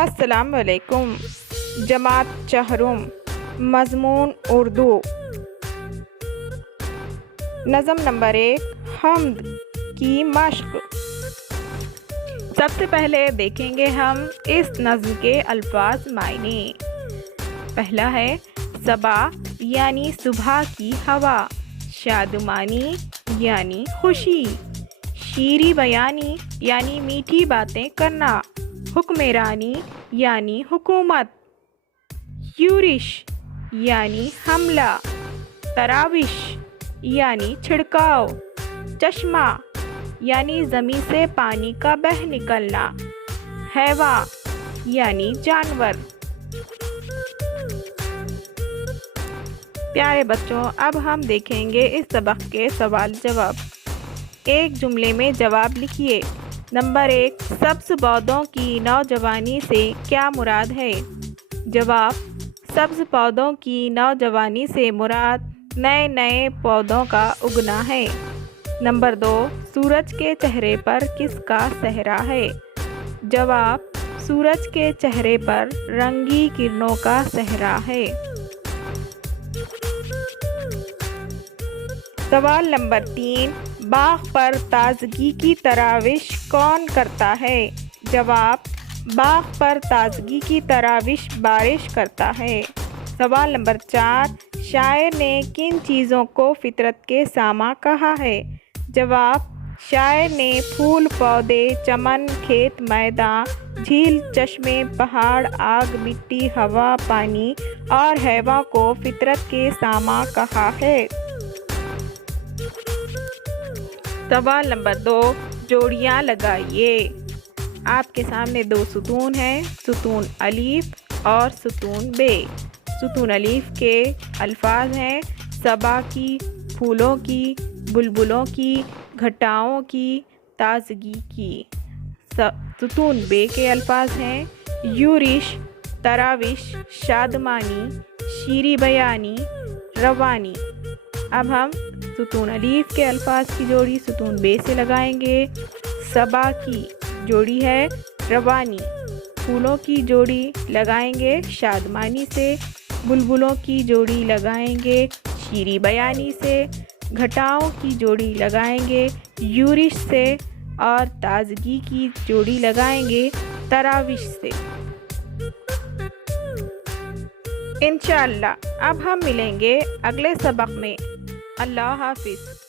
السلام علیکم۔ جماعت چہرم، مضمون اردو، نظم نمبر 1، حمد کی مشق۔ سب سے پہلے دیکھیں گے ہم اس نظم کے الفاظ معنی۔ پہلا ہے صبا یعنی صبح کی ہوا، شادمانی یعنی خوشی، شیریں بیانی یعنی میٹھی باتیں کرنا، حکمرانی یعنی حکومت، یورش یعنی حملہ، تراوش یعنی چھڑکاؤ، چشمہ یعنی زمین سے پانی کا بہہ نکلنا، حیوان یعنی جانور۔ پیارے بچوں، اب ہم دیکھیں گے اس سبق کے سوال جواب۔ ایک جملے میں جواب لکھیے۔ نمبر 1، سبز پودوں کی نوجوانی سے کیا مراد ہے؟ جواب: سبز پودوں کی نوجوانی سے مراد نئے نئے پودوں کا اگنا ہے۔ نمبر 2، سورج کے چہرے پر کس کا صحرا ہے؟ جواب: سورج کے چہرے پر رنگی کرنوں کا صحرا ہے۔ سوال نمبر 3، باغ پر تازگی کی تراوش کون کرتا ہے؟ جواب: باغ پر تازگی کی تراوش بارش کرتا ہے۔ سوال نمبر 4، شاعر نے کن چیزوں کو فطرت کے سامان کہا ہے؟ جواب: شاعر نے پھول پودے، چمن، کھیت میدان، جھیل، چشمے، پہاڑ، آگ، مٹی، ہوا، پانی اور حیوان کو فطرت کے سامان کہا ہے۔ سوال نمبر 2، جوڑیاں لگائیے۔ آپ کے سامنے 2 ستون ہیں، ستون الف اور ستون بے۔ ستون الف کے الفاظ ہیں صبا کی، پھولوں کی، بلبلوں کی، گھٹاؤں کی، تازگی کی۔ ستون بے کے الفاظ ہیں یورش، تراوش، شادمانی، شیریں بیانی، روانی۔ اب ہم ستون الف کے الفاظ کی جوڑی ستون بے سے لگائیں گے۔ صبا کی جوڑی ہے روانی، پھولوں کی جوڑی لگائیں گے شادمانی سے، بلبلوں کی جوڑی لگائیں گے شیریں بیانی سے، گھٹاؤں کی جوڑی لگائیں گے یورش سے، اور تازگی کی جوڑی لگائیں گے تراوش سے۔ انشاءاللہ اب ہم ملیں گے اگلے سبق میں۔ اللہ حافظ۔